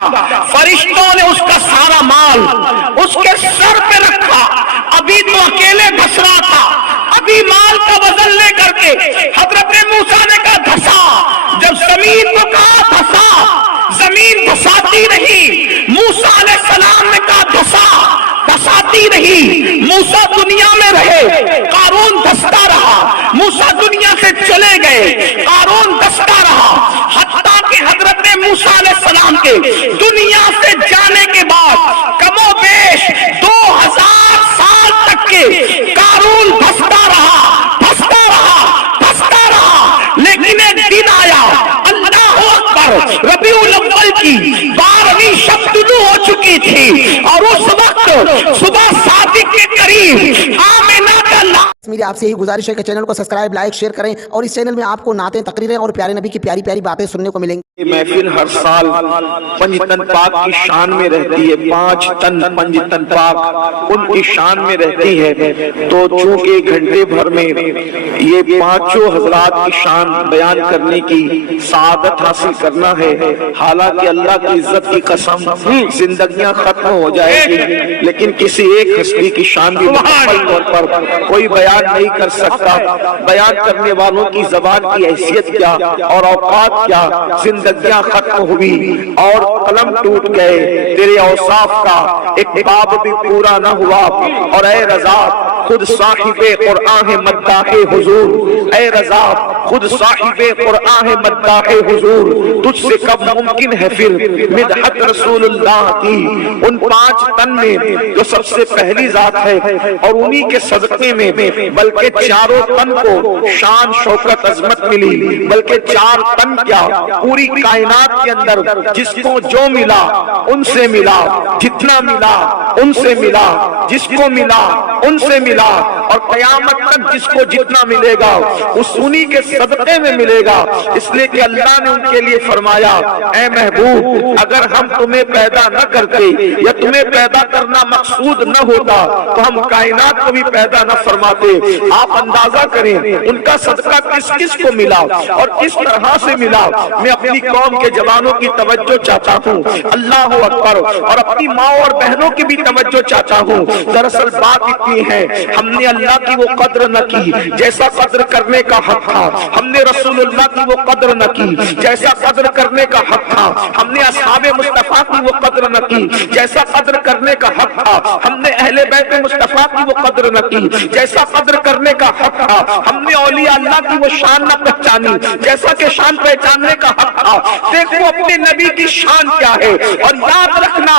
فرشتوں نے اس کا سارا مال اس کے سر پہ رکھا. ابھی تو اکیلے دھس رہا تھا, ابھی مال کا وزن لے کر کے حضرت موسیٰ نے کہا دھسا. جب زمین کو کہا دھسا, زمین دھساتی نہیں. موسیٰ علیہ السلام نے کہا دھسا, دھساتی نہیں. موسیٰ دنیا میں رہے, قارون دھستا رہا. موسیٰ دنیا سے چلے گئے, قارون دھستا رہا. حتیٰ کہ حضرت موسیٰ علیہ السلام کے دنیا سے جانے کے بعد کم و بیش 2000 سال تک کے قارون دھستا رہا, دھستا رہا, دھستا رہا. لیکن ایک دن آیا, اللہ اکبر, ربیع الاول کی 12ویں شب طلوع ہو چکی تھی, اور اس وقت صبح صادق کے قریب آمنہ کا میری آپ سے یہی گزارش ہے کہ چینل کو سبسکرائب, لائک, شیئر کریں, اور اس چینل میں آپ کو نعتیں, تقریریں اور پیارے نبی کی پیاری پیاری باتیں سننے کو ملیں گی. یہ محفل ہر سال 5 تن پاک کی شان میں رہتی ہے. 5 تن پاک ان کی شان میں رہتی ہے. تو چونکہ گھنٹے بھر میں یہ 5 حضرات کی شان بیان کرنے کی سعادت حاصل کرنا ہے. حالانکہ اللہ کی عزت کی قسم زندگیاں ختم ہو جائے گی, لیکن کسی ایک ہستی کی شان بھی مکمل طور پر کوئی بیان نہیں کر سکتا. بیان کرنے والوں کی زبان کی حیثیت کیا اور اوقات کیا. زندگیاں ختم ہوئی اور قلم ٹوٹ گئے, تیرے اوصاف کا ایک باب بھی پورا نہ ہوا. اور اے رضا خود صاحب قرآن ہے مداح حضور, اے رضا خود صاحب قرآن ہے مداح حضور, تجھ سے کب ممکن ہے پھر مدحت رسول اللہ کی. ان 5 تن میں جو سب سے پہلی ذات ہے, اور انہی کے صدقے میں بلکہ 4 تن کو شان شوکت عظمت ملی. بلکہ 4 تن کیا, پوری کائنات کے اندر جس کو جو ملا ان سے ملا, جتنا ملا ان سے ملا, جس کو ملا ان سے ملا, اور قیامت تک جس کو جتنا ملے گا اس انہی کے صدقے میں ملے گا. اس لیے کہ اللہ نے ان کے لیے فرمایا, اے محبوب اگر ہم تمہیں پیدا نہ کرتے یا تمہیں پیدا کرنا مقصود نہ ہوتا تو ہم کائنات کو بھی پیدا نہ فرماتے. آپ اندازہ کریں ان کا صدقہ کس کس کو ملا اور کس طرح سے ملا. میں اپنی قوم کے جوانوں کی توجہ چاہتا ہوں, اللہ اکبر, اور اپنی ماں اور بہنوں کی بھی توجہ چاہتا ہوں. دراصل بات اتنی ہے, ہم نے اللہ کی وہ قدر نہ کی جیسا قدر کرنے کا حق تھا. ہم نے رسول اللہ کی وہ قدر نہ کی جیسا قدر کرنے کا حق تھا. ہم نے اصحاب مصطفیٰ کی وہ قدر نہ کی جیسا قدر کرنے کا حق تھا. ہم نے اہل بیت مصطفیٰ کی وہ قدر نہ کی جیسا قدر کرنے کا حق تھا. ہم نے اولیاء اللہ کی وہ شان نہ پہچانی جیسا کہ شان پہچاننے کا حق تھا. دیکھو اپنے نبی کی شان کیا ہے, اور یاد رکھنا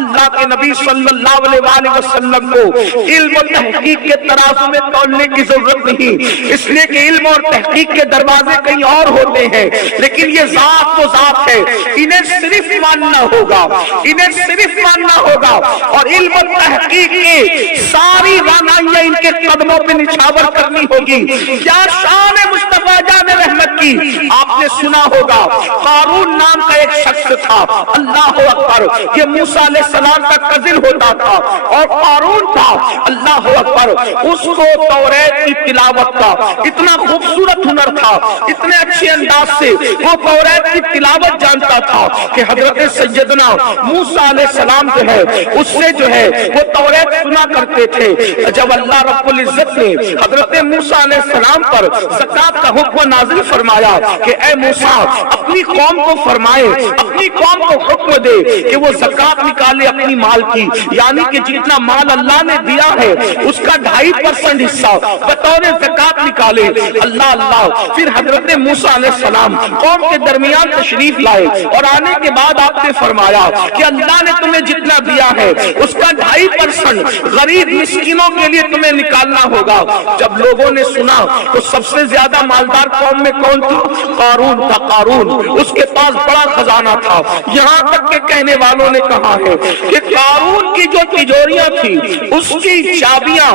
اللہ کے نبی صلی اللہ علیہ وآلہ وسلم کو علم و تحقیق کے ترازو میں تولنے کی ضرورت نہیں, اس لیے کہ علم اور تحقیق کے دروازے کہیں اور ہوتے ہیں, لیکن یہ ذات وہ ذات ہے. انہیں صرف ماننا ہوگا, انہیں صرف ماننا ہوگا, اور علم و تحقیق کی ساری رانائیاں ان کے قدموں پہ نچھاور کرنی ہوگی. کیا شان ہے مصطفیٰ جان رحمت کی. آپ نے سنا ہوگا قارون نام کا ایک شخص تھا, اللہ اکبر, یہ موسیٰ علیہ السلام کا کزن ہوتا تھا, اور قارون تھا, اللہ اکبر, اس کو توریت کی تلاوت کا اتنا خوبصورت ہنر تھا, اتنے اچھے انداز سے وہ توریت کی تلاوت جانتا تھا کہ حضرت سیدنا موسیٰ علیہ السلام جو ہے اس سے جو ہے وہ توریت سنا کرتے تھے. جب اللہ رب العزت نے حضرت موسیٰ علیہ السلام پر زکوٰۃ کا حکم نازل فرمایا کہ اے موسیٰ اپنی قوم کو فرمائے, اپنی قوم کو حکم دے کہ وہ زکوٰۃ نکالے اپنی مال کی, یعنی کہ جتنا مال اللہ نے دیا ہے اس کا 2.5% حصہ بطور زکوٰۃ نکالے. اللہ پھر حضرت موسیٰ علیہ السلام قوم کے درمیان تشریف لائے, اور آنے کے بعد آپ نے فرمایا کہ اللہ نے تمہیں جتنا دیا ہے اس کا 2.5% غریب مسکینوں کے لیے تمہیں نکالنا ہوگا. جب لوگوں نے سنا تو سب سے زیادہ مالدار قوم میں کون تھا؟ قارون تھا. قارون, اس کے پاس بڑا خزانہ تھا, یہاں تک کہ کہنے والوں نے کہا ہے کہ قارون کی جو تجوریاں تھی اس کی चाबियां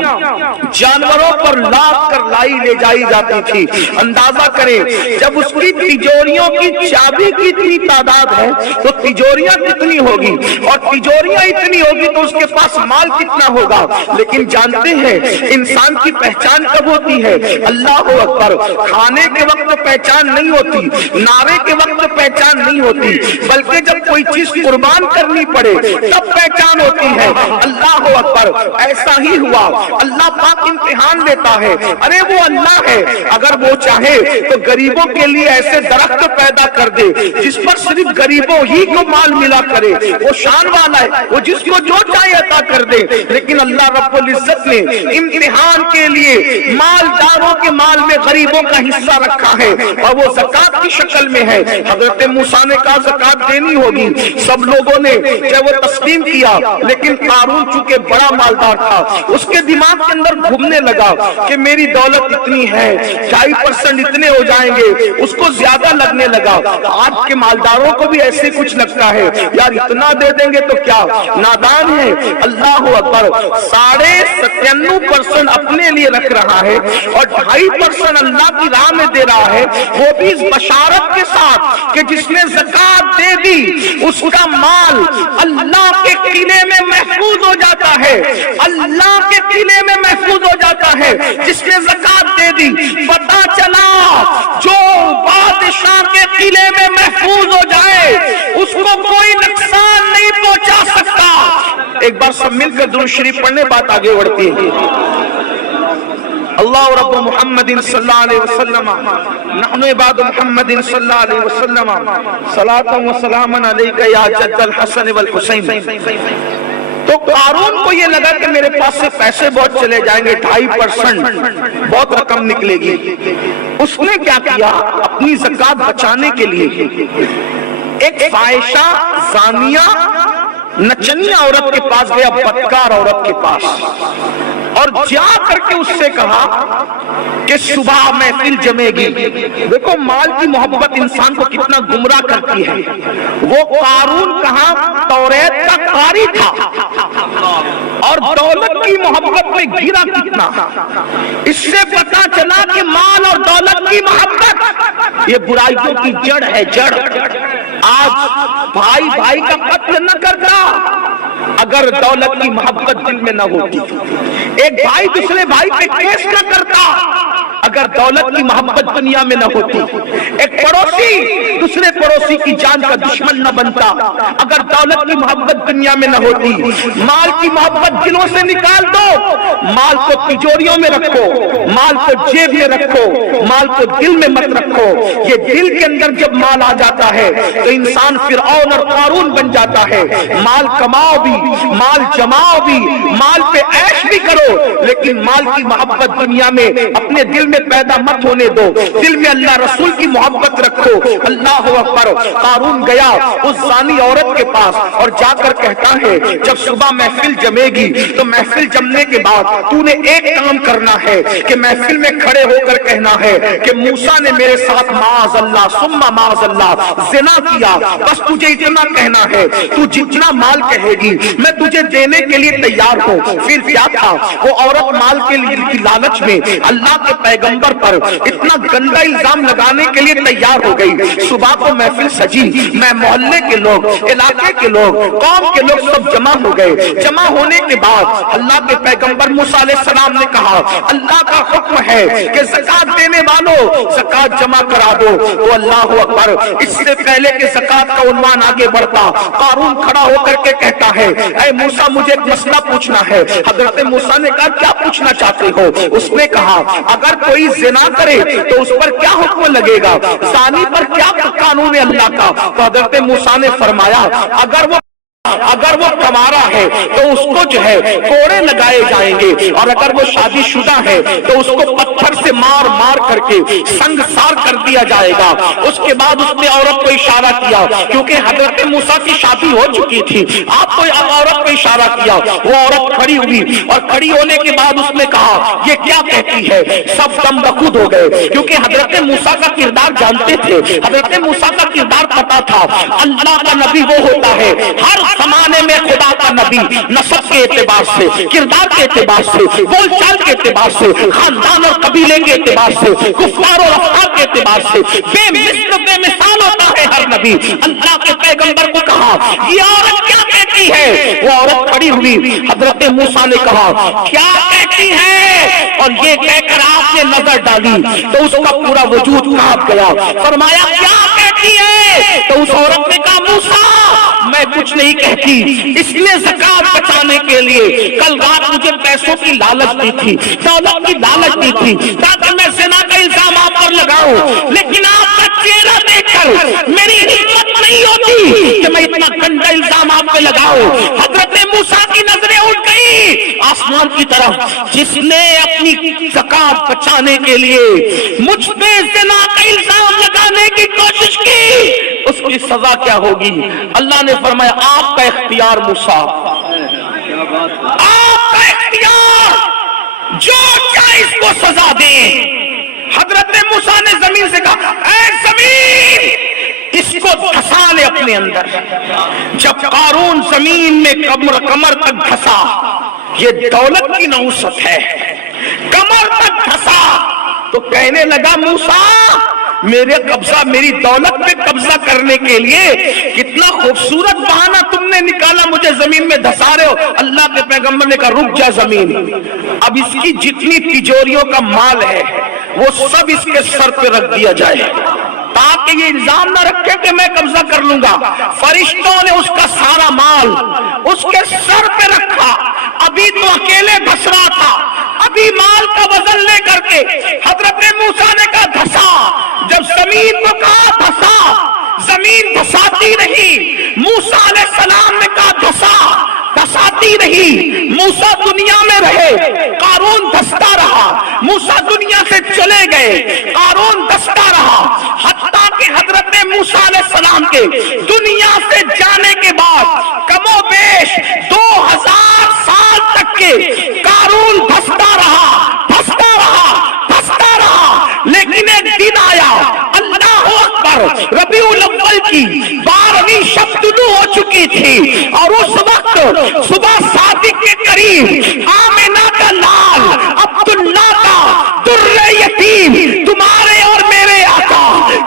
जानवरों पर लाद कर लाई ले जाई जाती थी। अंदाजा करें, जब उसकी तिजोरियों की चाबी की इतनी तादाद है तो तिजोरियां कितनी होगी, और तिजोरियां इतनी होगी तो उसके पास माल कितना होगा। लेकिन जानते हैं इंसान की पहचान कब होती है? अल्लाह अकबर। खाने के वक्त पहचान नहीं होती, नारे के वक्त पहचान नहीं होती, बल्कि जब कोई चीज कुर्बान करनी पड़े तब पहचान होती है। अल्लाह अकबर। ऐसा ही हुआ, अल्लाह पाक इम्तिहान लेता है। अरे वो अल्लाह है, अगर वो चाहे तो गरीबों के लिए ऐसे दरख्त पैदा कर दे जिस पर सिर्फ गरीबों ही को माल मिला करे। वो शान वाला है, वो जिसको जो चाहे अता कर दे। लेकिन अल्लाह रब्बुल इज्जत ने इम्तिहान के लिए मालदारों के माल में गरीबों का हिस्सा रखा है, और वो ज़कात की शक्ल में है। हजरत मूसा ने कहा ज़कात देनी होगी, सब लोगों ने चाहे वो तस्लीम किया। लेकिन कारून चूंकि बड़ा मालदार था, उसके दिमाग के अंदर घूमने लगा कि मेरी दौलत इतनी है, 2.5% इतने हो जाएंगे, उसको ज्यादा लगने लगा। आज के मालदारों को भी ऐसे कुछ लगता है, यार इतना दे देंगे तो क्या, नादान है। अल्लाह अकबर। 97.5% अपने लिए रख रहा है और 2.5% अल्लाह की राह में दे रहा है, वो भी इस बशारत के साथ कि जिसने ज़कात दे दी उसका माल अल्लाह के किले में महफूज हो जाता है, अल्लाह के किले में महफूज हो जाता है। जिसने ज़कात दे दी, पता चला जो बादशाह के किले में महफूज हो जाए उसको कोई नुकसान नहीं पहुंचा सकता। एक बार सब मिलकर दुरूद शरीफ पढ़ने, बात आगे बढ़ती है। अल्लाह रब्बु मुहम्मदिन सल्लल्लाहु अलैहि वसल्लम नहनु इबादु मुहम्मदिन सल्लल्लाहु अलैहि वसल्लम सलातन व सलामन अलैका या जद्दल हसन वल हुसैन। तो कारून को ये लगा कि मेरे पास से पैसे बहुत चले जाएंगे, 2.5% बहुत रकम निकलेगी। उसने क्या किया, अपनी ज़कात बचाने के लिए एक फाहिशा जानिया नचनिया औरत के पास गया, बदकार औरत के पास, और जा करके उससे कहा कि सुबह महफिल जमेगी। देखो माल की मोहब्बत इंसान को कितना गुमराह करती है। वो कारून कहा तौरेत का कारी था और दौलत की मोहब्बत में गिरा कितना। इससे पता चला कि माल और दौलत की मोहब्बत ये बुराइयों की जड़ है, जड़। आज भाई भाई का कत्ल न करता अगर दौलत की मोहब्बत दिल में न होती। एक भाई दूसरे भाई पे केस न करता अगर दौलत की मोहब्बत दुनिया में न होती। एक पड़ोसी दूसरे पड़ोसी की जान का दुश्मन न बनता अगर दौलत की मोहब्बत दुनिया में न होती। माल की मोहब्बत दिलों से निकाल दो, माल को तिजोरियों में रखो, माल को जेब में रखो, माल को दिल में मत रखो। ये दिल के अंदर जब माल आ जाता है तो इंसान फिरऔन और कारून बन जाता है। माल कमाओ भी, माल जमाओ भी, माल पे ऐश भी करो, लेकिन माल की मोहब्बत दुनिया में अपने दिल में पैदा मत होने दो। दिल में अल्लाह रसूल की मोहब्बत रखो। अल्लाह अकबर। कारून गया उस जानी औरत के पास और जाकर कहता है जब सुबह महफिल जमेगी तो महफिल जमने के बाद तूने एक काम करना है कि महफिल में खड़े होकर कहना है कि मूसा ने मेरे साथ माज़ अल्लाह सुम्मा माज़ अल्लाह ज़िना किया। बस तुझे इतना कहना है, तू जितना माल कहेगी मैं तुझे देने के लिए तैयार हूँ। फिर क्या था, वो औरत माल के लिए की लालच में अल्लाह के पैगंबर पर इतना गंदा इल्जाम लगाने के लिए तैयार हो गई। सुबह को महफिल सजी, मैं मोहल्ले के लोग, इलाके के लोग, कौम के लोग सब जमा हो गए। जमा होने के बाद अल्लाह के पैगंबर मूसा अलैहिस्सलाम ने कहा अल्लाह का हुक्म है कि ज़कात देने वालों ज़कात जमा करा दो। तो अल्लाह अकबर। इससे पहले कि ज़कात का उन्वान आगे बढ़ता, कारून खड़ा होकर के कहता है ऐ मूसा मुझे एक मसला पूछना है। हजरत मूसा ने कहा क्या पूछना चाहते हो? उसने कहा अगर कोई ज़िना करे तो उस पर क्या हुक्म लगेगा, ज़ानी पर क्या कानून है अल्लाह का? तो हजरत मूसा ने फरमाया अगर वो कमारा है तो उसको जो है कोड़े लगाए जाएंगे, और अगर वो शादीशुदा है तो उसको पत्थर से मार मार करके संगसार कर दिया जाएगा। उसके बाद उसने औरत को इशारा किया, क्योंकि हजरत मूसा की शादी हो चुकी थी। आपको औरत को इशारा किया, वो औरत खड़ी हुई और खड़ी होने के बाद उसने कहा ये क्या कहती है? सब दम बखूद हो गए, क्योंकि हजरत मूसा का किरदार जानते थे, हजरत मूसा का किरदार पता था। अल्लाह का नबी वो होता है हर समाज जमाने में खुदा का नबी नसब के एतबार से, किरदार के एतबार से, बोलचाल के एतबार से, खानदान और कबीले के एतबार से, कुफ्फार और अफगान के एतबार से बेमिसल बेमिसाल होता है हर नबी। अल्लाह के पैगंबर को कहा ये औरत क्या कहती है? वो औरत खड़ी हुई, हजरत मूसा ने कहा क्या कहती है? और ये कहकर आपने नजर डाली तो उसका पूरा वजूद कांप गया। फरमाया क्या कहती है? तो उस औरत ने कहा मूसा मैं कुछ नहीं कहती, इसने ज़कात बचाने के लिए कल रात मुझे पैसों की लालच दी थी, दौलत की लालच दी थी ताकि मैं ज़िना का इल्जाम आप पर लगाऊं, लेकिन आपका चेहरा देखकर मेरी हिम्मत नहीं होती कि मैं इतना गंदा इल्जाम आप पे लगाऊं। हजरत मूसा की नजरें उठ गई आसमान की तरफ। जिसने अपनी ज़कात बचाने के लिए मुझ पे ज़िना का इल्जाम लगाने की कोशिश की उसकी सजा क्या होगी? अल्लाह ने फरमाया आपका इख्तियार मूसा, आपका इख्तियार, जो चाहे इसको सजा दे। हजरत मूसा ने जमीन से कहा ऐ जमीन इसको धंसा ले अपने अंदर। जब कारून जमीन में कमर तक धंसा, ये दौलत की नहुसत है, कमर तक धंसा तो कहने लगा मूसा मेरे कब्जा, मेरी दौलत पे कब्जा करने के लिए कितना खूबसूरत बहाना तुमने निकाला, मुझे जमीन में धंसा रहे हो। अल्लाह के पैगंबर ने कहा रुक जा जमीन, अब इसकी जितनी तिजोरियों का माल है वो सब इसके सर पे रख दिया जाए ताकि ये इल्जाम ना रखे कि मैं कब्जा कर लूंगा। फरिश्तों ने उसका सारा माल उसके सर पे रखा। अभी तो अकेले धंस रहा था, अभी माल का वजन ले करके हजरत मूसा ने कहा धंसा। जब जमीन को कहा धंसा, जमीन धंसाती रही। मूसा अलैहिस्सलाम ने कहा धंसा, धंसाती रही। मूसा दुनिया में रहे, कारून धंसता रहा। मूसा दुनिया से चले गए, कारून धंसता रहा। हत्ता कि हजरत मूसा अलैहिस्सलाम के दुनिया से जाने के बाद कमोबेश 2000 साल तक के कारून धंसता रहा, धंसता रहा, धंसता रहा। लेकिन एक दिन आया, अल्लाह अकबर, रबीउल अव्वल की 12वीं शब शुरू हो चुकी थी और उस वक्त सुबह सादिक के करीब आमिना का लाल अब्दुल्ला का दुर्रे यतीम तुम्हारे और मेरे आका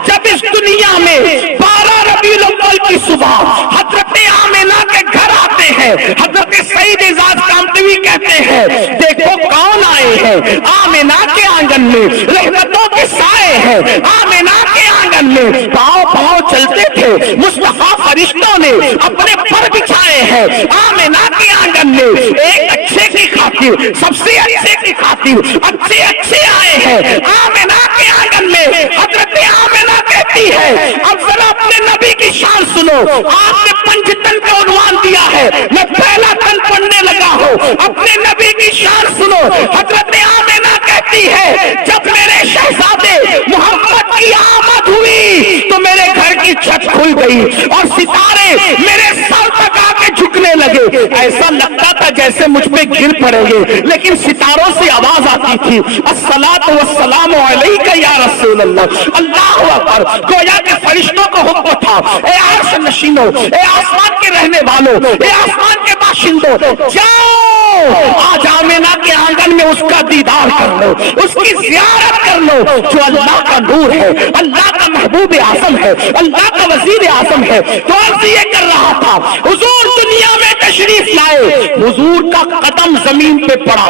जब इस दुनिया में 12 रबीउल अव्वल की सुबह हजरत आमिना के घर आते हैं, हजरत सईद इजाज कामतवी कहते हैं देखो कौन आए हैं, आमिना के आंगन में रहमतों के साए हैं। आमिना के आंगन में पाँव पाँव चलते थे मुस्तफा फरिश्तों ने अपने पर बिछाए हैं। आमिना के आंगन में एक अच्छे की खातिर, सबसे अच्छे की खातिर अच्छे अच्छे आए हैं। आमिना के आंगन में हजरत आमिना कहती है अब जरा अपने नबी की शान सुनो। आपने पंचतन का उन्वान दिया है, मैं पहला तन पढ़ने लगा हूँ। अपने नबी की शान सुनो। हजरत आमिना कहती है जब मेरे शहजादे मोहम्मद की आमद हुई तो मेरे घर की छत खुल गई और सितारे मेरे सर तक आके झुकने लगे। ऐसा लगता था जैसे मुझ पे गिर पड़ेंगे, लेकिन सितारों से आवाज आती थी अस्सलातु वस्सलामु अलैका या रसूल अल्लाह। अल्लाहु अकबर। गोया के फरिश्तों को हुक्म था ए अर्श नशीनों, ए आसमान के रहने वालों, ए आसमान के बाशिंदों, जाओ आज आमिना के आंगन में उसका दीदार कर लो, उसकी ज़ियारत कर लो जो अल्लाह का नूर है, अल्लाह का महबूब आज़म है, अल्लाह का वज़ीर आज़म है। तो अर्ज़ ये कर रहा था हुजूर दुनिया में तशरीफ लाए, हुजूर का कदम जमीन पे पड़ा।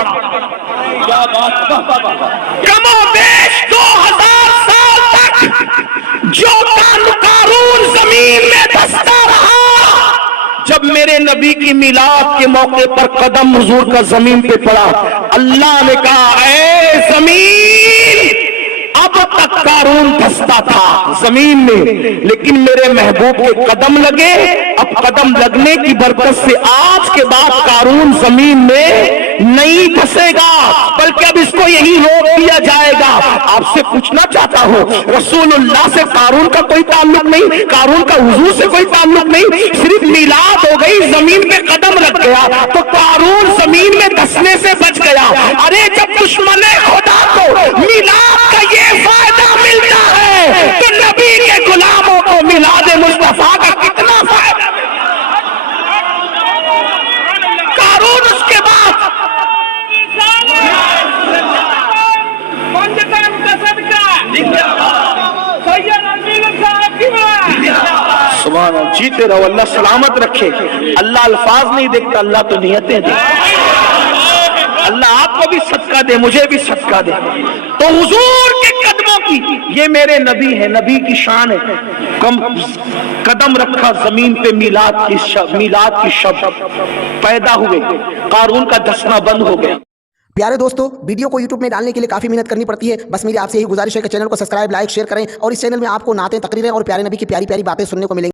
कमोबेश 2000 साल तक जो कारून जमीन में धंसता रहा, जब मेरे नबी की मिलाद के मौके पर कदम हुजूर का जमीन पे पड़ा, अल्लाह ने कहा ऐ जमीन अब तक कारून धंसता था जमीन में, लेकिन मेरे महबूब के कदम लगे। अब कदम लगने की बरकत से आज के बाद कारून जमीन में नहीं धंसेगा, बल्कि अब इसको यही रोक दिया जाएगा। आपसे पूछना चाहता हूँ रसूलुल्लाह से कारून का कोई ताल्लुक नहीं, कारून का हुजूर से कोई ताल्लुक नहीं, सिर्फ मिलाद हो गई, जमीन पे कदम रख गया तो कारून जमीन में धंसने से बच गया। अरे जब दुश्मन खुदा को मिलाद का ये फायदा मिलता है तो नबी के गुलामों को मिलाद मुस्तफा का कितना फायदा। सुभान अल्लाह, जीते रहो, अल्लाह सलामत रखे। अल्लाह अल्फाज नहीं देखता, अल्लाह तो नियतें देखता। अल्लाह आपको भी सदका दे, मुझे भी सदका दे। तो हुजूर के कदमों की, ये मेरे नबी है, नबी की शान है। कदम रखा जमीन पे, मीलाद की शब पैदा हुए, कारून का दसना बंद हो गया। प्यारे दोस्तों, वीडियो को YouTube में डालने के लिए काफ़ी मेहनत करनी पड़ती है। बस मेरी आपसे यही गुजारिश है कि चैनल को सब्सक्राइब, लाइक, शेयर करें और इस चैनल में आपको नाते, तकरीरें और प्यारे नबी की प्यारी प्यारी बातें सुनने को मिलेंगी।